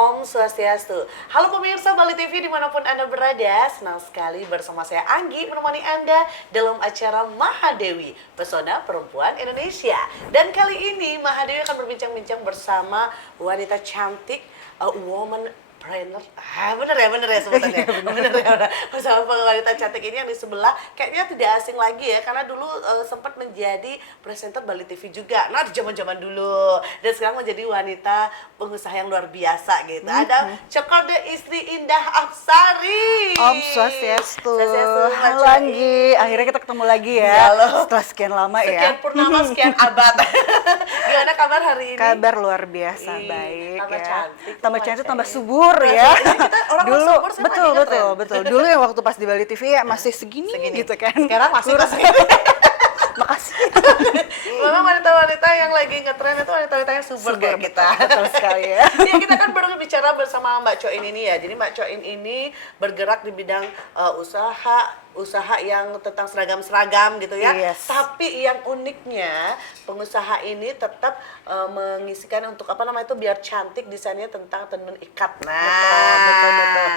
Om Swastiastu. Halo pemirsa Bali TV dimanapun Anda berada, senang sekali bersama saya Anggi menemani Anda dalam acara Mahadewi, Pesona Perempuan Indonesia. Dan kali ini Mahadewi akan berbincang-bincang bersama wanita cantik, woman trainer. Bener ya sebutannya. Bener ya. Bersama wanita cantik ini yang di sebelah kayaknya tidak asing lagi ya, karena dulu sempat menjadi presenter Bali TV juga. Nah, di zaman-zaman dulu. Dan sekarang menjadi wanita pengusaha yang luar biasa gitu. Ada Cokorda Istri Indah Apsari. Om Swastiastu. Swastiastu, Halo Anggi, akhirnya kita ketemu lagi ya. Iya loh. Setelah sekian lama ya. Sekian purnama, sekian abad. Gimana kabar hari ini? Kabar luar biasa, Ih, baik tambah ya. cantik, Tambah tambah cantik, tambah cantik. subur Nah, ya. ini kita orang Dulu subur, saya lagi ngetren. betul. Dulu ya waktu pas di Bali TV ya masih segini gitu kan. Sekarang masih Kurus. masih. Makasih. Memang wanita-wanita yang lagi ngetren itu wanita-wanita yang subur kayak kita. Betul sekali ya. Iya, kita kan baru bicara bersama Mbak Coin ini ya. Jadi Mbak Coin ini bergerak di bidang usaha yang tentang seragam-seragam gitu ya. Yes. Tapi yang uniknya pengusaha ini tetap mengisikan untuk apa namanya itu biar cantik desainnya tentang tenun ikat. Nah, Betul.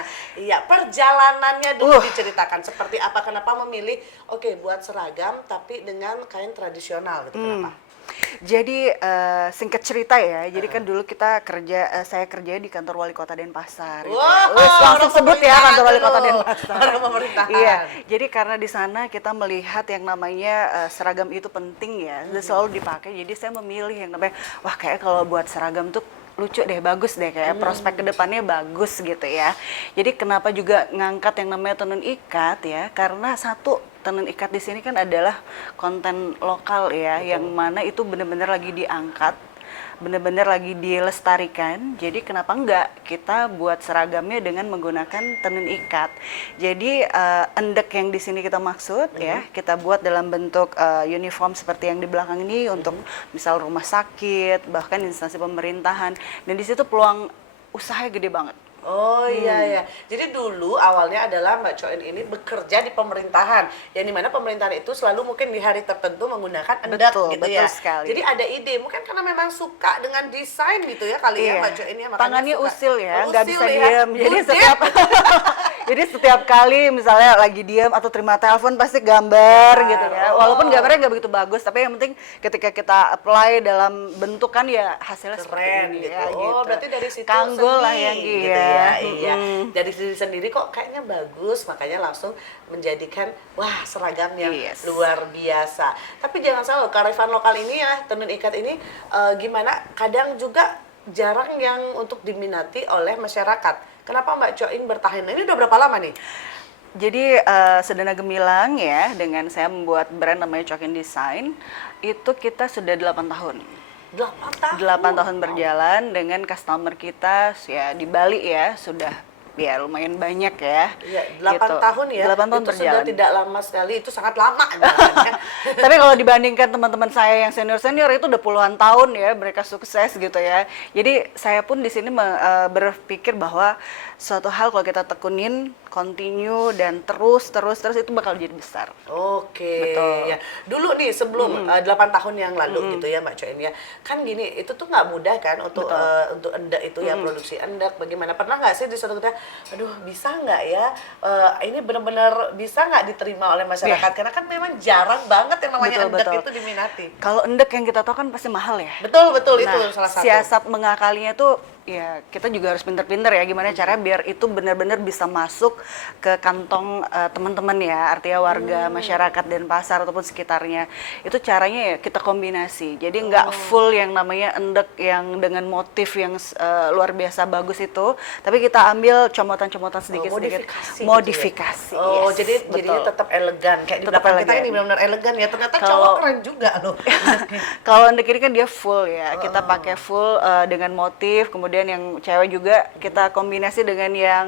Iya, perjalanannya dulu diceritakan seperti apa, kenapa memilih buat seragam tapi dengan kain tradisional gitu. Kenapa? Jadi singkat cerita ya, jadi kan dulu saya kerja di kantor wali kota Denpasar. Gitu. Wow, Langsung sebut ya kantor wali kota dulu. Denpasar. Orang pemerintahan. Iya, jadi karena di sana kita melihat yang namanya seragam itu penting ya, dan selalu dipakai. Jadi saya memilih yang namanya, wah kayak kalau buat seragam tuh lucu deh, bagus deh, kayak prospek kedepannya bagus gitu ya. Jadi kenapa juga ngangkat yang namanya tenun ikat ya, karena satu, tenun ikat di sini kan adalah konten lokal ya. Betul. Yang mana itu benar-benar lagi diangkat, benar-benar lagi dilestarikan. Jadi kenapa enggak kita buat seragamnya dengan menggunakan tenun ikat. Jadi endek yang di sini kita maksud ya, kita buat dalam bentuk uniform seperti yang di belakang ini untuk misal rumah sakit, bahkan instansi pemerintahan. Dan di situ peluang usahanya gede banget. Oh iya. Jadi dulu awalnya adalah Mbak Coin ini bekerja di pemerintahan, yang dimana pemerintahan itu selalu mungkin di hari tertentu menggunakan endak gitu ya. Betul sekali. Jadi ada ide, mungkin karena memang suka dengan desain gitu ya kali ya Mbak Coin ya. Makanya tangannya suka. usil ya, nggak bisa ya. diam. Jadi setiap kali misalnya lagi diam atau terima telepon pasti gambar gitu ya. Walaupun gambarnya nggak begitu bagus, tapi yang penting ketika kita apply dalam bentuk kan ya hasilnya Keren seperti ini gitu. ya. Oh, berarti dari situ Kanggul lah seni yang gitu ya. Iya. Dari diri sendiri kok kayaknya bagus, makanya langsung menjadikan wah seragam yang luar biasa. Tapi jangan salah, kearifan lokal ini ya, tenun ikat ini gimana kadang juga jarang yang untuk diminati oleh masyarakat. Kenapa Mbak Coin bertahan? Ini udah berapa lama nih? Jadi Sedana Gemilang ya, dengan saya membuat brand namanya Cokin Design, itu kita sudah 8 tahun. 8 tahun? 8 tahun berjalan dengan customer kita ya di Bali ya, sudah ya lumayan banyak ya. Iya, 8 tahun ya. 8 tahun itu berjalan. sudah tidak lama sekali, itu sangat lama. Tapi kalau dibandingkan teman-teman saya yang senior-senior itu udah puluhan tahun ya, mereka sukses gitu ya. Jadi saya pun di sini berpikir bahwa suatu hal kalau kita tekunin, continue dan terus itu bakal jadi besar. Oke. Betul. Ya. Dulu nih sebelum 8 tahun yang lalu gitu ya Mbak Coin ya. Kan gini, itu tuh nggak mudah kan untuk endak itu ya, produksi endak. Bagaimana, pernah nggak sih di suatu ketika, aduh bisa nggak ya, ini benar-benar bisa nggak diterima oleh masyarakat? Karena kan memang jarang banget yang namanya endak itu diminati. Kalau endek yang kita tahu kan pasti mahal ya. Betul, itu Nah, salah satu. siasat mengakalinya tuh ya kita juga harus pinter-pinter ya, gimana caranya biar itu benar-benar bisa masuk ke kantong teman-teman ya, artinya warga masyarakat Denpasar ataupun sekitarnya. Itu caranya ya kita kombinasi, jadi nggak full yang namanya endek yang dengan motif yang luar biasa bagus itu, tapi kita ambil comotan-comotan sedikit-sedikit, modifikasi. Gitu ya? Yes, Jadi jadinya tetap elegan, kayak di belakang kita ini benar-benar elegan ya, ternyata cowok keren juga loh. Kalau endek ini kan dia full ya, kita pakai full dengan motif, kemudian yang cewek juga kita kombinasi dengan yang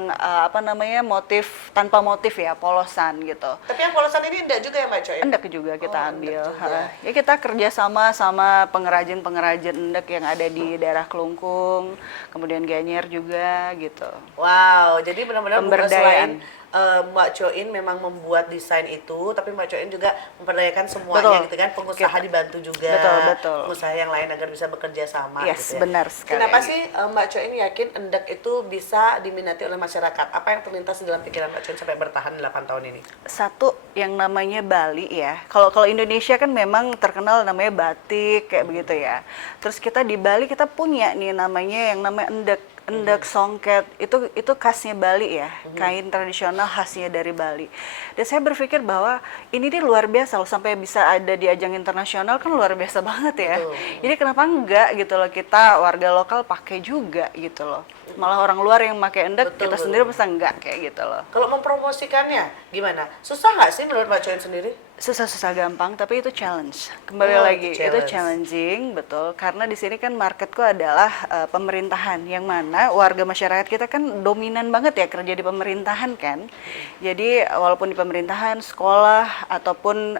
motif tanpa motif ya, polosan gitu. Tapi yang polosan ini enggak juga ya Mbak Coy? Endek juga kita ambil. Juga. Ya kita kerja sama pengrajin-pengrajin endek yang ada di daerah Kelungkung, kemudian Gianyar juga gitu. Wow, jadi benar-benar bukan selain Mbak Coin memang membuat desain itu, tapi Mbak Coin juga memperdayakan semuanya Betul. gitu kan, pengusaha dibantu juga, Betul. pengusaha yang lain agar bisa bekerja sama Yes, gitu ya. benar sekali. Kenapa sih Mbak Coin yakin endek itu bisa diminati oleh masyarakat? Apa yang terlintas di dalam pikiran Mbak Coin sampai bertahan 8 tahun ini? Satu yang namanya Bali ya. Kalau Indonesia kan memang terkenal namanya batik kayak begitu ya. Terus kita di Bali kita punya nih namanya yang namanya endek. Endek songket itu khasnya Bali ya, kain tradisional khasnya dari Bali. Dan saya berpikir bahwa ini nih luar biasa loh, sampai bisa ada di ajang internasional kan luar biasa banget ya. Betul. Jadi kenapa enggak gitu loh, kita warga lokal pakai juga gitu loh. Malah orang luar yang pakai endek, Betul, kita betul. sendiri bisa enggak kayak gitu loh. Kalau mempromosikannya gimana? Susah nggak sih menurut Mbak Coin sendiri? Susah-susah gampang, tapi itu challenge. Kembali Oh, lagi, itu itu challenge. challenging, betul. Karena di sini kan marketku adalah pemerintahan, yang mana warga masyarakat kita kan dominan banget ya kerja di pemerintahan kan. Jadi walaupun di pemerintahan, sekolah ataupun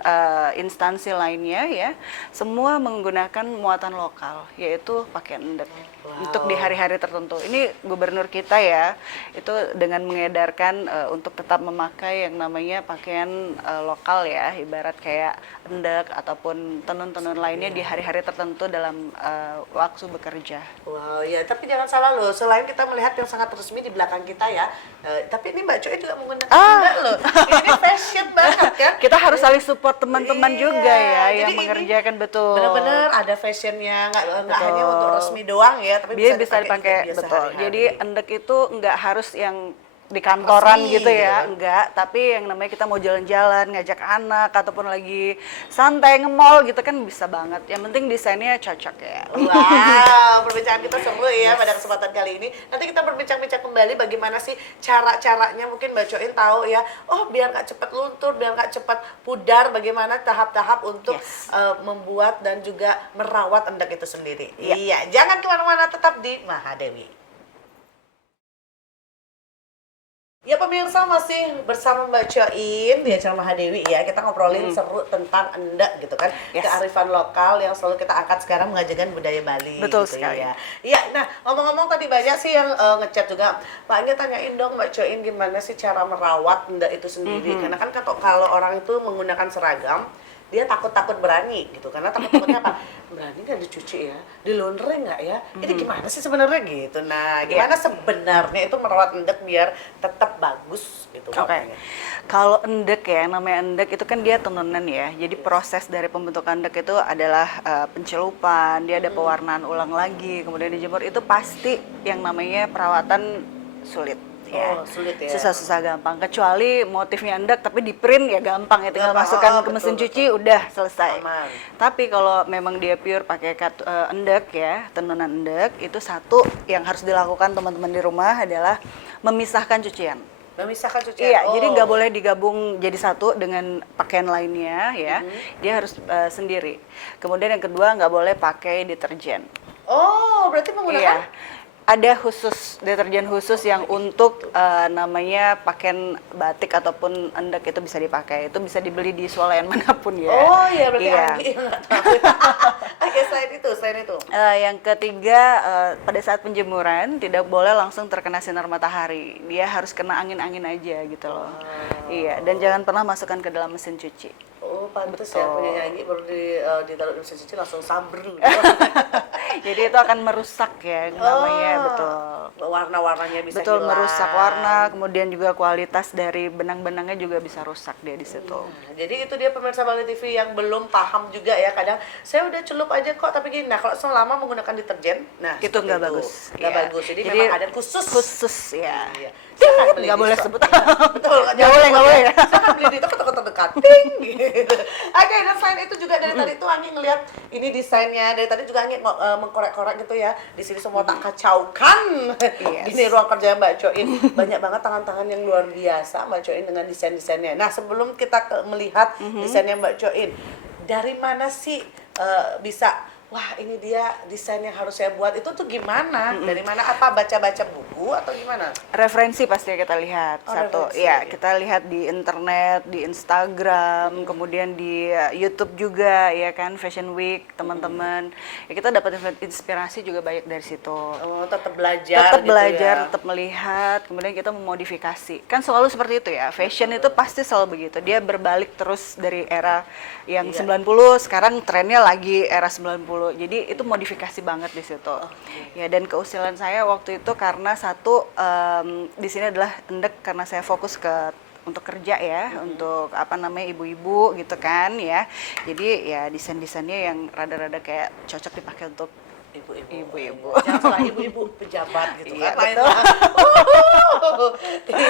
instansi lainnya ya, semua menggunakan muatan lokal, yaitu pakai endek. Wow. Untuk di hari-hari tertentu. Ini gubernur kita ya, itu dengan mengedarkan untuk tetap memakai yang namanya pakaian lokal ya, ibarat kayak endek ataupun tenun-tenun lainnya di hari-hari tertentu dalam waktu bekerja. Wow, ya tapi jangan salah loh, selain kita melihat yang sangat resmi di belakang kita ya, tapi ini Mbak Coy juga menggunakan endek loh. Ini fashion banget kan? Kita harus saling support teman-teman Iya, juga ya jadi yang ini mengerjakan betul. Benar-benar ada fashionnya, nggak Betul. hanya untuk resmi doang ya, tapi Dia bisa dipakai juga biasa betul. hari-hari. Jadi endek itu nggak harus yang di kantoran Resmi, gitu ya, gitu kan. enggak, tapi yang namanya kita mau jalan-jalan, ngajak anak ataupun lagi santai nge-mall gitu kan bisa banget. Yang penting desainnya cocok ya. Wow, perbincangan kita seru ya pada kesempatan kali ini. Nanti kita berbincang-bincang kembali bagaimana sih cara-caranya, mungkin Mbak Coin tahu ya. Oh, biar nggak cepat luntur, biar nggak cepat pudar, bagaimana tahap-tahap untuk Yes. membuat dan juga merawat endek itu sendiri. Iya. Iya, jangan kemana-mana, tetap di Mahadewi. Ya pemirsa, masih bersama Mbak Coin di acara Mahadewi ya. Kita ngobrolin seru tentang endek gitu kan. Yes. Kearifan lokal yang selalu kita angkat sekarang, mengajarkan budaya Bali. Betul gitu sekali. Ya. Iya, nah ngomong-ngomong tadi banyak sih yang ngechat juga. Pak Angga tanyain dong Mbak Coin gimana sih cara merawat endek itu sendiri. Karena kan kalau orang itu menggunakan seragam, dia takut-takut berani gitu. Karena takut-takutnya apa? Berani nggak dicuci ya? Di laundry nggak ya? Ini gimana sih sebenarnya gitu? Nah, gimana sebenarnya itu merawat endek biar tetap bagus gitu? Oke. makanya. Kalau endek ya, namanya endek itu kan dia tenunan ya. Jadi proses dari pembentukan endek itu adalah pencelupan, dia ada pewarnaan ulang lagi, kemudian dijemur, itu pasti yang namanya perawatan sulit. Ya. Oh, sulit ya. Susah-susah gampang. Kecuali motifnya endek tapi di print ya gampang ya, tinggal Gampang. masukkan Oh, ke mesin betul, cuci udah selesai. Aman. Tapi kalau memang dia pure pakai endek ya, tenunan endek, itu satu yang harus dilakukan teman-teman di rumah adalah memisahkan cucian. Memisahkan cucian. Iya, Oh. jadi nggak boleh digabung jadi satu dengan pakaian lainnya ya. Dia harus sendiri. Kemudian yang kedua nggak boleh pakai deterjen. Oh, berarti Iya. menggunakan Ada khusus deterjen khusus yang untuk namanya pakaian batik ataupun endek itu bisa dipakai. Itu bisa dibeli di swalayan manapun ya. Oh iya, berarti Iya. Anggi yang nggak tahu. Oke, selain itu. Yang ketiga, pada saat penjemuran tidak boleh langsung terkena sinar matahari. Dia harus kena angin-angin aja gitu loh. Iya, dan jangan pernah masukkan ke dalam mesin cuci. Oh, pantes ya punya Anggi baru ditaruh di mesin cuci langsung sambreng. Jadi itu akan merusak ya namanya, betul. Warna-warnanya bisa Betul, hilang. merusak warna, kemudian juga kualitas dari benang-benangnya juga bisa rusak dia di situ. Nah, jadi itu dia pemirsa Bali TV yang belum paham juga ya, kadang saya udah celup aja kok tapi gini. Nah, kalau selama menggunakan deterjen, nah Itu seperti nggak itu. bagus. Nggak Iya. bagus. Jadi memang ada khusus. Khusus ya. Iya. Silakan beli Nggak di boleh store. sebut. Betul. Nggak boleh, nggak boleh ya. Silakan beli di toko-toko terdekat. Ting gitu. Oke, dan selain itu juga dari tadi tuh Anggi ngelihat ini desainnya. Dari tadi juga Anggi mengkorek-korek gitu ya. Di sini semua tak kacaukan. Yes. Ini ruang kerja Mbak Coin. Banyak banget tangan-tangan yang luar biasa Mbak Coin dengan desain-desainnya. Nah, sebelum kita melihat desainnya Mbak Coin, dari mana sih bisa wah ini dia desain yang harus saya buat, itu tuh gimana? Dari mana? Apa baca-baca buku buku atau gimana? Referensi pasti kita lihat Oh, satu, referensi, ya ya. kita lihat di internet, di Instagram, kemudian di YouTube juga ya kan, Fashion Week teman-teman. Ya kita dapat inspirasi juga banyak dari situ. Oh, tetap belajar Tetap gitu belajar, ya. tetap melihat, kemudian kita memodifikasi. Kan selalu seperti itu ya. Fashion itu pasti selalu begitu. Dia berbalik terus dari era yang Iya. 90, sekarang trennya lagi era 90. Jadi itu modifikasi banget di situ. Ya, dan keusilan saya waktu itu karena satu di sini adalah endek karena saya fokus untuk kerja ya, untuk apa namanya ibu-ibu gitu kan ya. Jadi ya desain-desainnya yang rada-rada kayak cocok dipakai untuk ibu-ibu. Jangan salah, ibu-ibu pejabat gitu Iya, kan. Lain betul. lah.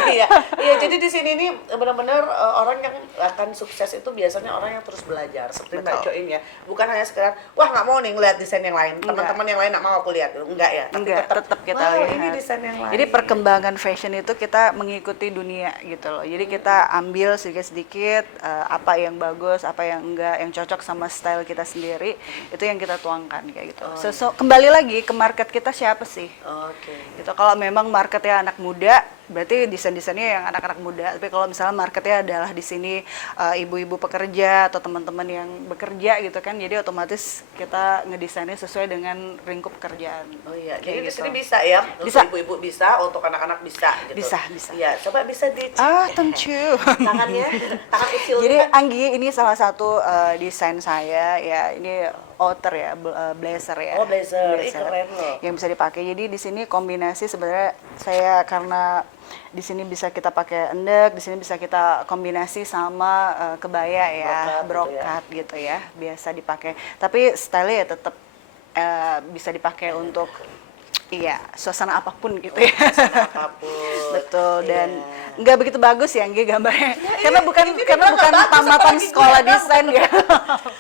Iya, iya. Jadi di sini nih benar-benar orang yang akan sukses itu biasanya orang yang terus belajar. Seperti Mbak Betul. Coin ya. Bukan hanya sekedar, wah nggak mau nih ngeliat desain yang lain. Enggak. Teman-teman yang lain nggak mau aku lihat. Enggak ya. Tapi Enggak, tetap kita wow, lihat. ini desain yang lain. Jadi perkembangan fashion itu kita mengikuti dunia gitu loh. Jadi kita ambil sedikit-sedikit apa yang bagus, apa yang enggak, yang cocok sama style kita sendiri, itu yang kita tuangkan kayak gitu. Kembali lagi ke market kita siapa sih? Oke. Gitu. Kalau memang marketnya anak muda, berarti desain-desainnya yang anak-anak muda. Tapi kalau misalnya marketnya adalah di sini ibu-ibu pekerja atau teman-teman yang bekerja gitu kan, jadi otomatis kita ngedesainnya sesuai dengan lingkup pekerjaan. Oh iya, Kayak jadi di gitu. sini bisa ya, untuk Bisa. ibu-ibu bisa, untuk anak-anak bisa gitu. Bisa, bisa. Iya, coba bisa dicek Tentu. tangannya, tangan kecilnya. Jadi Anggi ini salah satu desain saya ya, ini outer ya, blazer ya. Oh, blazer. Ih, keren loh. Yang bisa dipakai. Jadi di sini kombinasi sebenarnya saya karena di sini bisa kita pakai endek, di sini bisa kita kombinasi sama kebaya ya, Brokat gitu ya, biasa dipakai. Tapi style ya tetap bisa dipakai untuk iya, suasana apapun gitu ya. Apapun. Betul, dan Iya. nggak begitu bagus ya Anggi gambarnya. Karena bukan ini karena nggak bukan bagus, tamatan apalagi gue sekolah yang desain ya.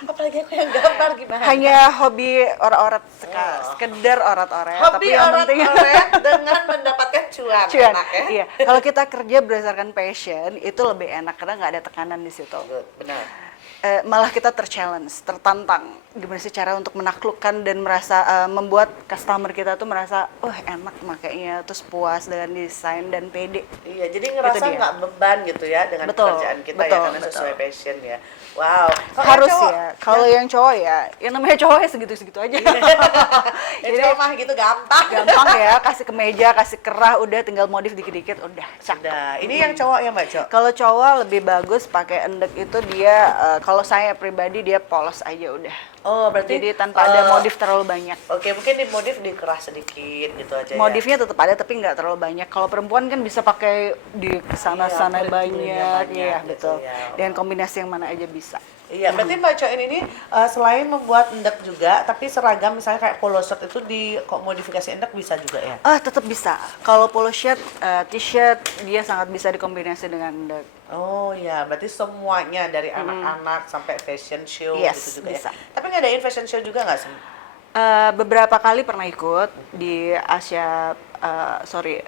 Apalagi aku yang gambar gimana? Hanya hobi orat-orat sekedar orat-orat. Hobi yang penting orat-orat dengan mendapatkan cuan. cuan. Enak ya? Iya, kalau kita kerja berdasarkan passion itu lebih enak karena nggak ada tekanan di situ. Good, benar. Malah kita terchallenge, tertantang gimana sih cara untuk menaklukkan dan merasa membuat customer kita tuh merasa enak makainya, terus puas dengan desain dan pede. Iya, jadi ngerasa dia. nggak beban gitu ya dengan Betul, pekerjaan kita betul, ya, karena betul. sesuai passion ya. Wow. Kalau Harus cowok, ya. Kalau yang cowok ya, yang namanya cowok ya segitu-segitu aja. ya cowok mah gitu gampang. Gampang ya, kasih kemeja, kasih kerah, udah tinggal modif dikit-dikit, udah cakep. Nah, ini yang cowok ya Mbak Cok? Kalau cowok lebih bagus pakai endek itu dia, kalau saya pribadi dia polos aja udah. Oh, berarti Jadi tanpa ada modif terlalu banyak. Oke, mungkin dimodif dikerah sedikit gitu aja ya. Modifnya tetap ada tapi nggak terlalu banyak. Kalau perempuan kan bisa pakai di sana-sana Iya, banyak, banyak iya gitu betul. ya. Dengan kombinasi yang mana aja bisa. Iya, berarti Mbak Coen ini selain membuat endek juga, tapi seragam misalnya kayak polo shirt itu di kok modifikasi endek bisa juga ya? Tetap bisa. Kalau polo shirt, t-shirt dia sangat bisa dikombinasi dengan endek. Oh iya, berarti semuanya dari anak-anak sampai fashion show Yes, gitu juga bisa. ya? Tapi ngadain fashion show juga nggak sih? Beberapa kali pernah ikut di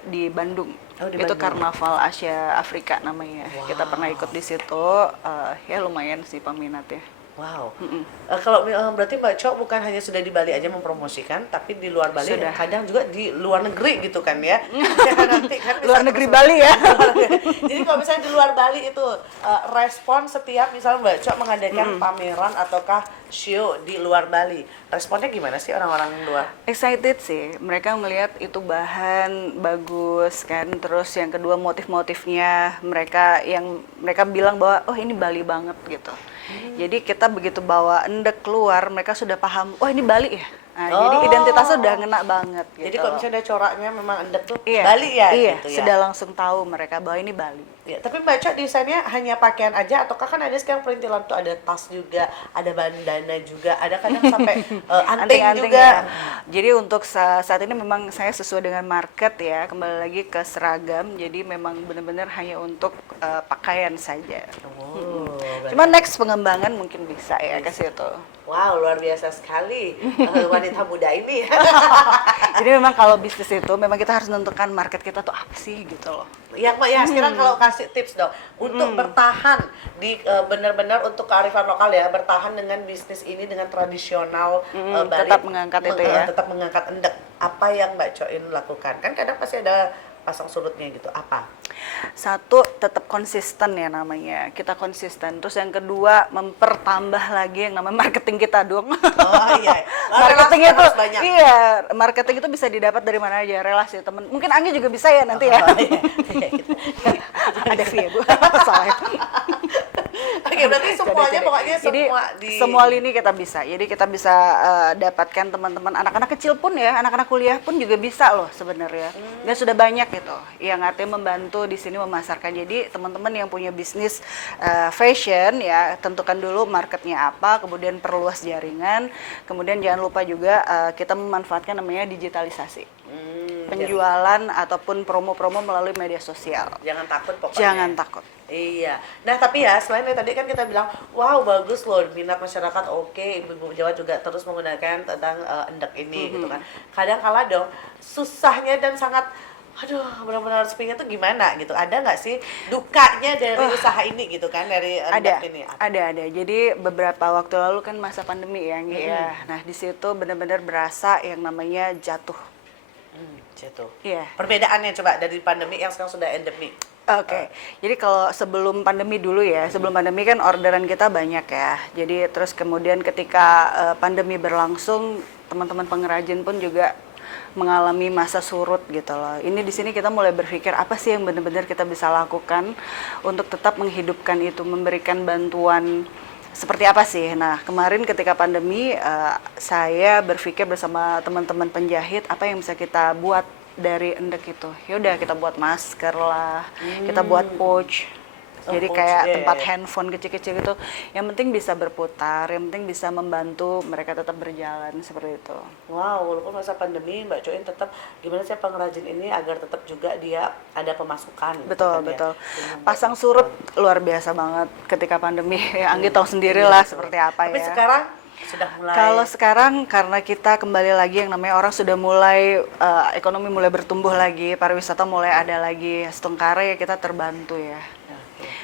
di Bandung. Oh, di Itu Bandung. Karnaval Asia Afrika namanya. Kita pernah ikut di situ, ya lumayan sih peminatnya. Wow. Kalau berarti Mbak Cok bukan hanya sudah di Bali aja mempromosikan, tapi di luar Bali Sudah. kadang juga di luar negeri gitu kan ya? Nanti kan bisa Luar negeri terus- Bali ya. Jadi kalau misalnya di luar Bali itu respon setiap misalnya Mbak Cok mengadakan pameran ataukah show di luar Bali, responnya gimana sih orang-orang luar? Excited sih, mereka melihat itu bahan bagus kan, terus yang kedua motif-motifnya mereka bilang bahwa ini Bali banget gitu. Jadi kita begitu bawa endek keluar, mereka sudah paham, ini Bali ya. Nah, jadi identitasnya udah ngena banget gitu. Jadi kalau misalnya ada coraknya memang endek tuh Iya, Bali ya iya, gitu ya? sudah langsung tahu mereka bahwa ini Bali. Ya, tapi Mbak Cok desainnya hanya pakaian aja ataukah kan ada sekarang perintilan tuh ada tas juga, ada bandana juga, ada kadang sampai anting juga. Ya. Jadi untuk saat ini memang saya sesuai dengan market ya, kembali lagi ke seragam. Jadi memang benar-benar hanya untuk pakaian saja. Oh, Cuma next pengembangan mungkin bisa ya ke situ. wow, luar biasa sekali wanita muda ini. Jadi memang kalau bisnis itu memang kita harus menentukan market kita tuh apa sih gitu loh. Yang Mbak ya sekarang kalau kasih tips dong untuk bertahan di benar-benar untuk kearifan lokal ya, bertahan dengan bisnis ini dengan tradisional Bali. tetap mengangkat itu ya. Tetap mengangkat endek. apa yang Mbak Coin lakukan? Kan kadang pasti ada pasang surutnya gitu. Apa? Satu, tetap konsisten ya namanya. Kita konsisten. Terus yang kedua, mempertambah lagi yang namanya marketing kita dong. Oh iya. Marketing Relasi itu harus banyak. iya, marketing itu bisa didapat dari mana aja, relasi teman. Mungkin Anggi juga bisa ya nanti ya. Oh, iya. Ada fee ya, Bu. Salah ya. Oke, berarti semuanya Jadi, pokoknya jadi semua semua lini kita bisa. Jadi kita bisa dapatkan teman-teman anak-anak kecil pun ya, anak-anak kuliah pun juga bisa loh sebenarnya. Dan sudah banyak gitu yang artinya membantu di sini memasarkan. Jadi teman-teman yang punya bisnis fashion ya, tentukan dulu marketnya apa, kemudian perluas jaringan, kemudian jangan lupa juga kita memanfaatkan namanya digitalisasi. Penjualan ataupun promo-promo melalui media sosial. Jangan takut pokoknya. Jangan takut. Iya. Nah, tapi ya selain dari tadi kan kita bilang, wow bagus loh minat masyarakat oke, Ibu-ibu Jawa juga terus menggunakan tentang endek ini gitu kan. Kadang kala dong susahnya dan sangat aduh benar-benar harus pinnya tuh gimana gitu. Ada nggak sih dukanya dari usaha ini gitu kan dari endek ini? Ada. Jadi beberapa waktu lalu kan masa pandemi ya, Anggi ya. Nah, di situ benar-benar berasa yang namanya jatuh. Gitu. Iya. Perbedaannya coba dari pandemi yang sekarang sudah endemi. Oke, jadi kalau sebelum pandemi dulu ya, sebelum pandemi kan orderan kita banyak ya. Jadi terus kemudian ketika pandemi berlangsung, teman-teman pengrajin pun juga mengalami masa surut gitu loh. Ini di sini kita mulai berpikir apa sih yang benar-benar kita bisa lakukan untuk tetap menghidupkan itu, memberikan bantuan seperti apa sih? Nah, kemarin ketika pandemi, saya berpikir bersama teman-teman penjahit apa yang bisa kita buat dari endek itu. Ya udah kita buat masker lah, kita buat pouch. Jadi pouch, kayak iya, tempat iya. handphone kecil-kecil itu, yang penting bisa berputar, yang penting bisa membantu mereka tetap berjalan seperti itu. Wow, walaupun masa pandemi Mbak Coin tetap gimana sih pengrajin ini agar tetap juga dia ada pemasukan. gitu Betul, kan ya. betul. Dengan Pasang buat- surut luar biasa banget ketika pandemi. Ya, Anggi tahu sendiri lah seperti apa Tapi ya. sekarang sudah mulai. Kalau sekarang karena kita kembali lagi yang namanya orang sudah mulai ekonomi mulai bertumbuh lagi, pariwisata mulai ada lagi, setengkara ya kita terbantu ya.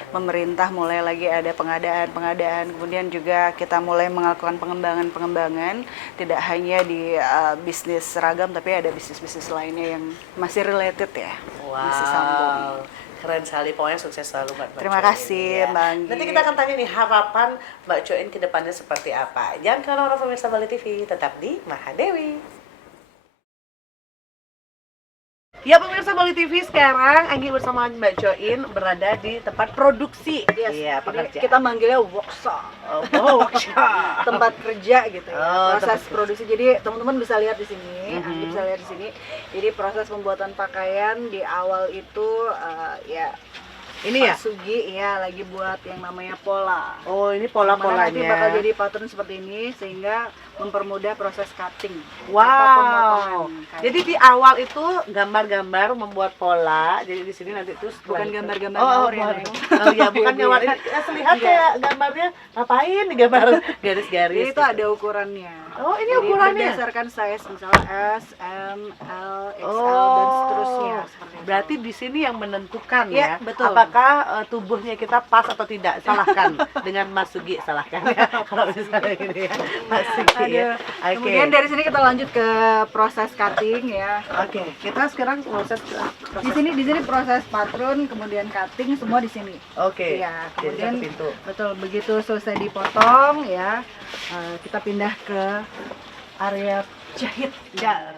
Pemerintah mulai lagi ada pengadaan, kemudian juga kita mulai melakukan pengembangan, tidak hanya di bisnis seragam tapi ada bisnis-bisnis lainnya yang masih related ya, masih sambung. Wow, keren sekali. Pokoknya sukses selalu Mbak Terima Coin, kasih, ya. Mbak Anggi. Nanti kita akan tanya nih harapan Mbak Coin ke depannya seperti apa. Jangan kemana-mana pemirsa Bali TV, tetap di Mahadewi. Ya pemirsa Bali TV, sekarang Anggi bersama Mbak Coin berada di tempat produksi. Yes, Iya, jadi pekerjaan. kita manggilnya workshop. Oh, workshop. Tempat kerja gitu ya. Oh, Proses tempat produksi. Jadi teman-teman bisa lihat di sini, Anggi bisa lihat di sini. Jadi proses pembuatan pakaian di awal itu ya Ini ya? Pak Sugi ya lagi buat yang namanya pola. Oh, ini Mana nanti pola-polanya. bakal jadi pattern seperti ini sehingga mempermudah proses cutting. atau Wow. pemotongan. Kayak Jadi di awal itu gambar-gambar membuat pola. Jadi di sini nanti terus Bukan gambar-gambar Oh, ngawur ya, bukan. Neng. Oh ya, bukan Iya, ngawur. iya. Lihat kayak gambarnya ngapain digambar garis-garis. Jadi itu gitu. ada ukurannya. Oh, ini Jadi ukurannya? berdasarkan size misalnya S, M, L, XL dan seterusnya. Seperti itu. Berarti di sini yang menentukan Iya, ya, betul. apakah tubuhnya kita pas atau tidak. Salahkan dengan Mas Sugi, salahkan ya. Kalau misalnya gini ya, Mas Sugi ya. Aduh. Kemudian dari sini kita lanjut ke proses cutting ya. Oke, kita sekarang proses Di sini proses pattern, kemudian cutting semua di sini. Oke. Iya, Jadi kemudian satu pintu. betul begitu selesai dipotong ya, kita pindah ke area jahit. Ya.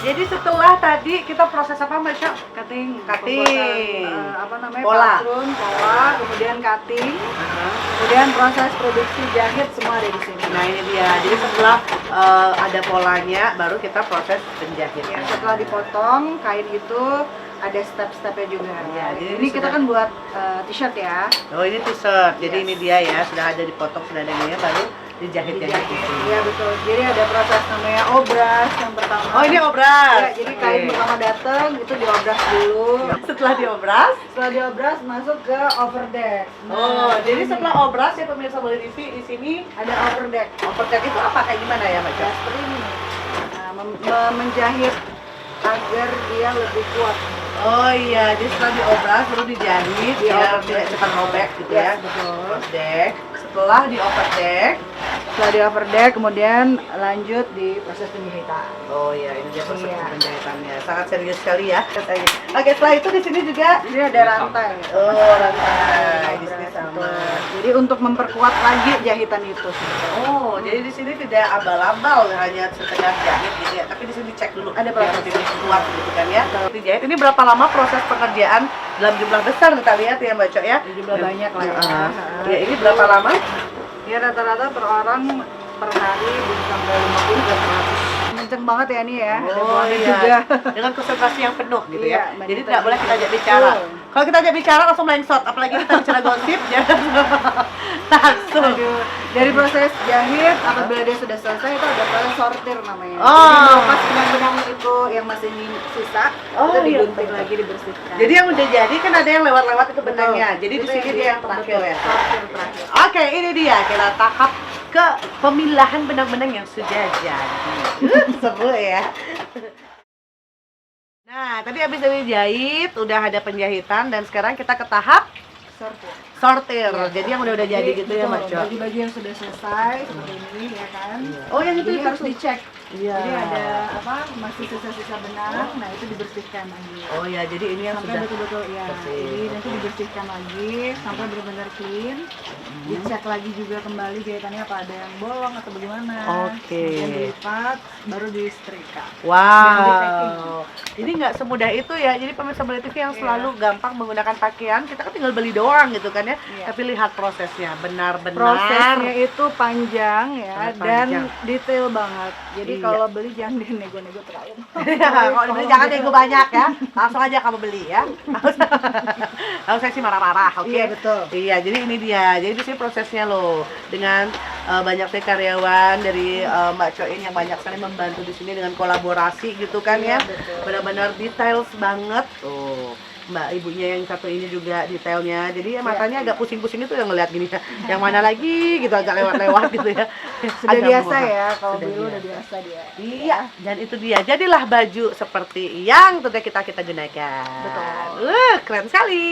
Jadi setelah tadi kita proses apa Mbak Cok? Cutting, Cutting. pembuatan, apa namanya Pola. pattern, pola, kemudian cutting, kemudian proses produksi jahit semua ada di sini. Nah ini dia. Jadi setelah ada polanya, baru kita proses penjahit. Ya, setelah dipotong kain itu ada step-stepnya juga. Ya, jadi ini kita sudah- kan buat t-shirt ya. Oh ini t-shirt. Jadi Yes. ini dia ya, sudah ada dipotong, sudah ada ini ya, baru dijahit. Iya betul. Jadi ada proses namanya obras yang pertama. Oh ini obras. Ya, jadi kain Oke. pertama datang itu diobras dulu. Setelah diobras. Setelah diobras masuk ke overdeck. Oh, Nah, jadi ini setelah obras ya pemirsa Bali TV di sini ada overdeck. overdeck itu apa kayak gimana ya Mbak Ya, Cok? seperti ini. Nah, menjahit agar dia lebih kuat. Oh iya, jadi setelah diobras baru dijahit biar tidak cepat robek gitu ya. Betul. Overdek. Setelah di overdek. Setelah di overdeck kemudian lanjut di proses penjahitan. Oh iya, ini dia proses Iya. penjahitannya. Sangat serius sekali ya. Oke, setelah itu di sini juga. Ini ada rantai. Oh, rantai. Di sini sama. Jadi untuk memperkuat lagi jahitan itu. Oh, jadi di sini tidak abal-abal hanya sekedar jahit gitu ya, tapi di sini cek dulu Ada biar proses. lebih kuat gitu kan ya. Dijahit ini berapa lama proses pengerjaan dalam jumlah besar kita lihat ya Mbak Cok ya? Jumlah banyak lah ya. Ya, ini berapa lama? Ya rata-rata per orang per hari bisa sampai 50 ke 100. Kenceng banget ya nih ya. Ada Oh buahnya iya, juga. dengan konsentrasi yang penuh gitu Iya, ya. Mbak Jadi Dita tidak boleh kita ajak bicara. Betul. Kalau kita ajak bicara langsung melengsot, apalagi kita bicara gosip jangan langsung. Aduh, dari proses jahit apabila dia sudah selesai itu ada proses sortir namanya. Oh. Jadi melepas benang-benang itu yang masih sisa, Oh, itu iya, digunting betul. lagi dibersihkan. Jadi yang udah jadi kan ada yang lewat-lewat itu benangnya. Betul. Jadi di Itu sini dia yang terakhir betul, ya. sortir terakhir. Oke, ini dia kita tahap ke pemilahan benang-benang yang sudah jadi. Seru ya. Nah, tadi habis dari jahit, udah ada penjahitan dan sekarang kita ke tahap Sortir. sortir. Jadi yang udah jadi gitu ya, betul, Mbak Cok. baju-baju yang sudah selesai seperti ini ya kan. Oh, yang itu Jadi itu harus dicek. Iya. Jadi ada apa? Masih sisa-sisa benang. Nah, itu dibersihkan lagi. Oh ya, jadi ini yang Sampai sudah betul-betul ya. bersih. Jadi nanti dibersihkan lagi sampai benar-benar clean. Dicek lagi juga kembali jahitannya apa ada yang bolong atau bagaimana. Oke. Kemudian dilipat, baru disetrika. Dan Wow. Jadi nggak semudah itu ya. Jadi pemirsa Beli TV yang Iya. selalu gampang menggunakan pakaian, kita kan tinggal beli doang gitu kan ya. Iya. Tapi lihat prosesnya, benar-benar. Prosesnya itu panjang ya Sangat dan panjang. detail banget. Jadi Iya. kalau beli jangan dinego-nego terlalu. Kalau dibeli jangan nego banyak ya. Langsung aja kamu beli ya. Kalau saya sih marah-marah, oke? Iya, betul. Iya, jadi ini dia. Jadi di sini prosesnya loh. Dengan banyak sekali karyawan dari Mbak Coin yang banyak sekali membantu di sini dengan kolaborasi gitu kan Iya, ya. betul. Benar-benar detail banget. Tuh. Mbak ibunya yang satu ini juga detailnya. Jadi ya matanya agak pusing-pusing itu yang ngeliat gini ya. Yang mana lagi gitu agak lewat-lewat gitu ya. Sudah Agak biasa mohon. ya, kalau Sudah dulu udah biasa. biasa dia. Iya, dan itu dia. Jadilah baju seperti yang sudah kita gunakan. Betul. Keren sekali.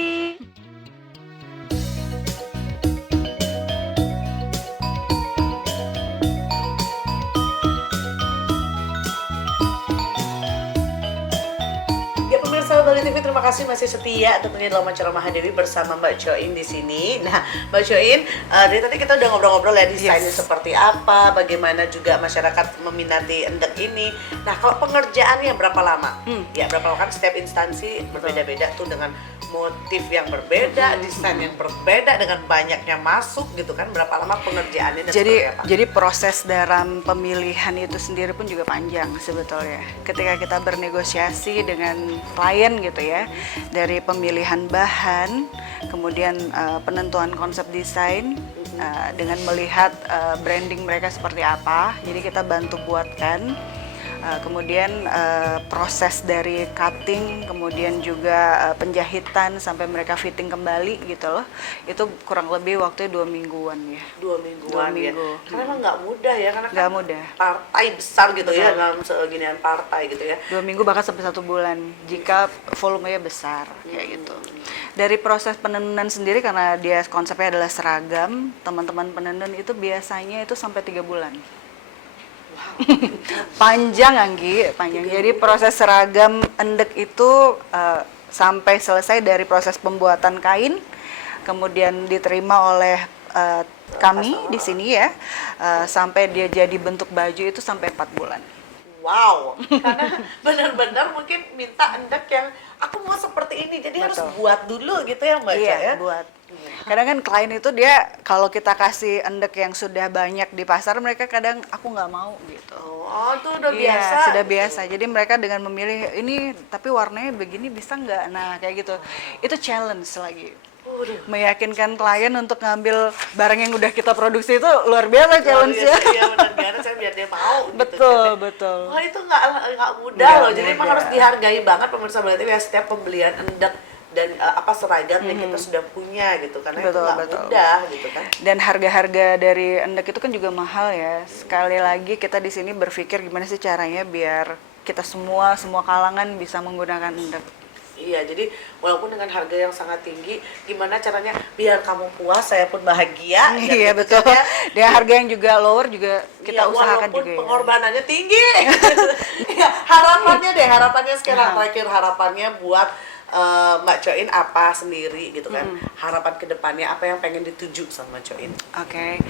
Ya pemirsa Bali TV, terima kasih masih setia tentunya dalam acara Mahadewi bersama Mbak Coin di sini. Nah, Mbak Coin, dari tadi kita udah ngobrol-ngobrol ya desainnya seperti apa, bagaimana juga masyarakat meminati endek ini. Nah, kalau pengerjaannya berapa lama? Ya berapa lama kan setiap instansi berbeda-beda tuh dengan motif yang berbeda, desain yang berbeda dengan banyaknya masuk gitu kan. Berapa lama pengerjaannya dan seperti apa? Jadi proses dalam pemilihan itu sendiri pun juga panjang sebetulnya. Ketika kita bernegosiasi dengan klien gitu ya, dari pemilihan bahan, kemudian penentuan konsep desain, dengan melihat branding mereka seperti apa, jadi kita bantu buatkan. Kemudian proses dari cutting, kemudian juga penjahitan sampai mereka fitting kembali gitu loh. Itu kurang lebih waktunya 2 mingguan ya. 2 mingguan 2 minggu. ya. Karena emang nggak mudah ya, karena Nggak kan mudah. partai besar gitu ya Betul. dalam seginian partai gitu ya. 2 minggu bahkan sampai 1 bulan jika volumenya besar kayak gitu. Dari proses penenunan sendiri karena dia konsepnya adalah seragam, teman-teman penenun itu biasanya itu sampai 3 bulan. Panjang Anggi, panjang. Jadi proses seragam endek itu sampai selesai dari proses pembuatan kain, kemudian diterima oleh kami di sini ya, sampai dia jadi bentuk baju itu sampai 4 bulan. Wow, karena benar-benar mungkin minta endek yang aku mau seperti ini, jadi harus Betul. buat dulu gitu ya Mbak Ca, ya. Iya, buat. Kadang kan klien itu dia kalau kita kasih endek yang sudah banyak di pasar, mereka kadang aku nggak mau gitu. Oh, tuh udah Iya, biasa. sudah biasa. Jadi mereka dengan memilih ini tapi warnanya begini bisa nggak? Nah, kayak gitu. Itu challenge lagi. Udah. Meyakinkan klien untuk ngambil barang yang udah kita produksi itu luar biasa challenge-nya. Iya benar, biar dia mau. Betul, gitu. betul. Wah itu nggak mudah Nggak loh, jadi emang mudah. harus dihargai banget pemirsa Bali TV ya, setiap pembelian endek dan apa seragam yang kita sudah punya gitu, karena itu Betul, nggak betul. mudah gitu kan. Dan harga-harga dari endek itu kan juga mahal ya. Sekali lagi kita di sini berpikir gimana sih caranya biar kita semua kalangan bisa menggunakan endek. Iya, jadi walaupun dengan harga yang sangat tinggi, gimana caranya biar kamu puas, saya pun bahagia. Dan Iya gitu betul. kan ya. Dengan harga yang juga lower juga kita Iya, usahakan walaupun juga ya. pengorbanannya tinggi. Iya, harapannya deh, harapannya sekarang terakhir harapannya buat Mbak Coin apa sendiri gitu kan. Harapan kedepannya apa yang pengen dituju sama Mbak Coin? Oke,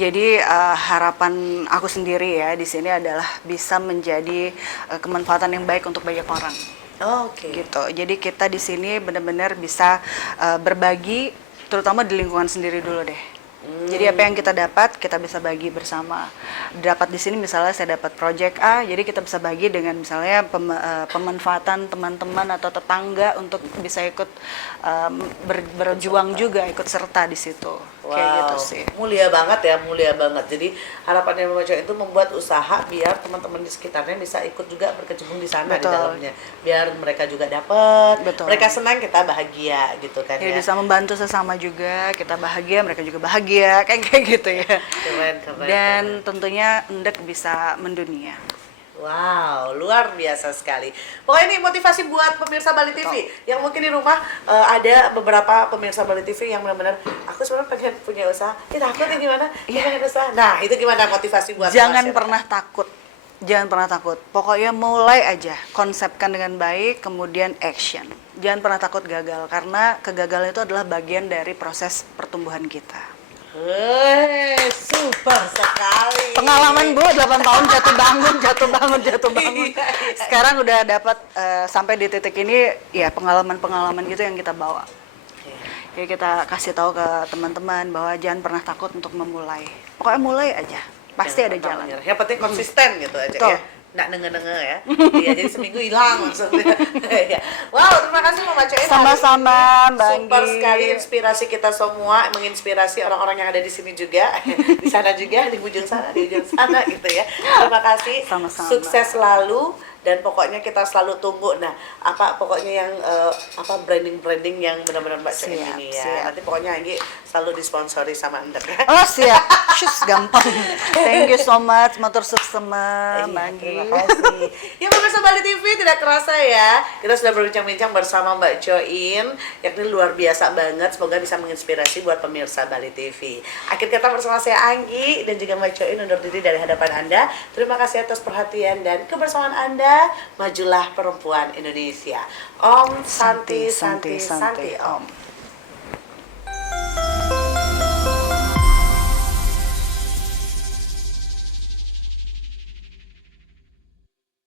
jadi harapan aku sendiri ya di sini adalah bisa menjadi kemanfaatan yang baik untuk banyak orang. Oke. Gitu. Jadi kita di sini benar-benar bisa berbagi, terutama di lingkungan sendiri dulu deh. Jadi apa yang kita dapat kita bisa bagi bersama. Dapat di sini misalnya saya dapat project A, jadi kita bisa bagi dengan misalnya pemanfaatan teman-teman atau tetangga untuk bisa ikut berjuang juga, ikut serta di situ. Kayak gitu sih. Mulia banget ya, mulia banget. Jadi harapannya Mbak Coin itu membuat usaha biar teman-teman di sekitarnya bisa ikut juga berkecimpung di sana di Betul. dalamnya. Biar mereka juga dapat, Betul. mereka senang, kita bahagia gitu kan Ya, ya. bisa membantu sesama juga, kita bahagia, mereka juga bahagia, kayak gitu ya. Keren, keren. Dan keren. tentunya Endek bisa mendunia. Wow, luar biasa sekali. Pokoknya ini motivasi buat pemirsa Bali TV yang mungkin di rumah ada beberapa pemirsa Bali TV yang benar-benar aku sebenarnya pengen punya usaha. Takut ya gimana? Pengen usaha. Nah, itu gimana motivasi buat Jangan masyarakat? pernah takut. Jangan pernah takut. Pokoknya mulai aja, konsepkan dengan baik, kemudian action. Jangan pernah takut gagal karena kegagalan itu adalah bagian dari proses pertumbuhan kita. Super sekali. Pengalaman Bu, 8 tahun jatuh bangun, jatuh bangun, jatuh bangun. Iya. Sekarang udah dapat sampai di titik ini ya pengalaman-pengalaman gitu yang kita bawa. Jadi kita kasih tahu ke teman-teman bahwa jangan pernah takut untuk memulai. Pokoknya mulai aja, pasti ada Jangan pernah jalan. menyerah. Yang penting konsisten gitu aja Betul. ya. Nggak nenge-nenge ya. Iya, jadi seminggu hilang maksudnya. Iya. Wow, terima kasih Mama Coin. Sama-sama, Mbak Super Anggi. sekali inspirasi kita semua, menginspirasi orang-orang yang ada di sini juga, di sana juga, di ujung sana, di ujung sana gitu ya. Terima kasih. Sama-sama. Sukses selalu dan pokoknya kita selalu tunggu. Nah, apa pokoknya yang branding yang benar-benar Mbak Coin Siap, ini ya. siap. Nanti pokoknya Anggi selalu disponsori sama Endek. Oh siap, Shus, gampang. Thank you so much, motor suksema, Mbak Anggi. Terima kasih. Ya pemirsa Bali TV, tidak kerasa ya kita sudah berbincang-bincang bersama Mbak Coin, yakni luar biasa banget. Semoga bisa menginspirasi buat pemirsa Bali TV. Akhir kata bersama saya Anggi dan juga Mbak Coin undur diri dari hadapan Anda. Terima kasih atas perhatian dan kebersamaan Anda. Majulah perempuan Indonesia. Om Santi Santi Santi Om.